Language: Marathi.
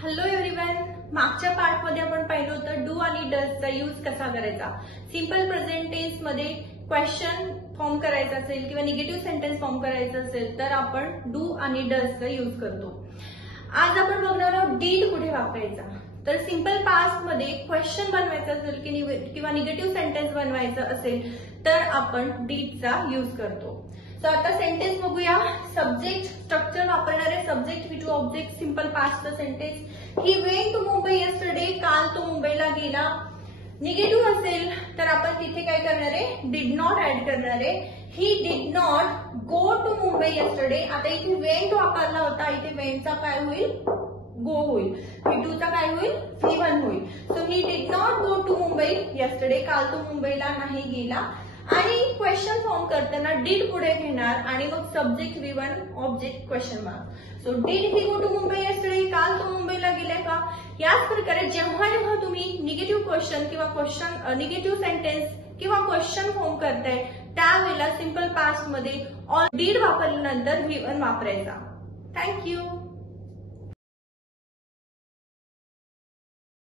हॅलो एव्हरीवन, मागच्या पार्ट मध्ये आपण पाहिलं होतं डू आणि डजचा यूज कसा करायचा. सिंपल प्रेझेंट टेन्स मध्ये क्वेश्चन फॉर्म करायचा असेल किंवा निगेटिव्ह सेंटेन्स फॉर्म करायचं असेल तर आपण डू आणि डजचा यूज करतो. आज आपण बघणार आहोत डीड कुठे वापरायचा. तर सिंपल पास्ट मध्ये क्वेश्चन बनवायचा असेल किंवा निगेटिव्ह सेंटेन्स बनवायचं असेल तर आपण डीडचा यूज करतो. सो आता सेंटेन्स बघूया. सब्जेक्ट स्ट्रक्चर वापरणार आहे. सब्जेक्ट टू ऑब्जेक्ट सिंपल पास्टचं sentence. He went to Mumbai yesterday, काल तो मुंबईला गेला. निगेटिव्ह असेल तर आपण तिथे काय करणार आहे, डिड नॉट ऍड करणार आहे. He did not go to Mumbai yesterday. आता इथे वेंट वापरला होता, इथे वेंटचा काय होईल, गो होईल. V2 चा काय होईल, V1 होईल. So he did not go to Mumbai yesterday, काल तो मुंबईला नाही गेला. आणि क्वेश्चन फॉर्म करताना डीड पुढे घेणार आणि मग subject V1 object question mark. So did he go to Mumbai yesterday, काल तो मुंबईला गेलाय का. याच प्रकारे जेव्हा जेव्हा तुम्ही निगेटिव्ह क्वेश्चन किंवा निगेटिव्ह सेंटेन्स किंवा क्वेश्चन फॉर्म करताय त्यावेळेला सिंपल पास्ट मध्ये डीड वापरल्यानंतर V1 वापरायचा. थँक्यू.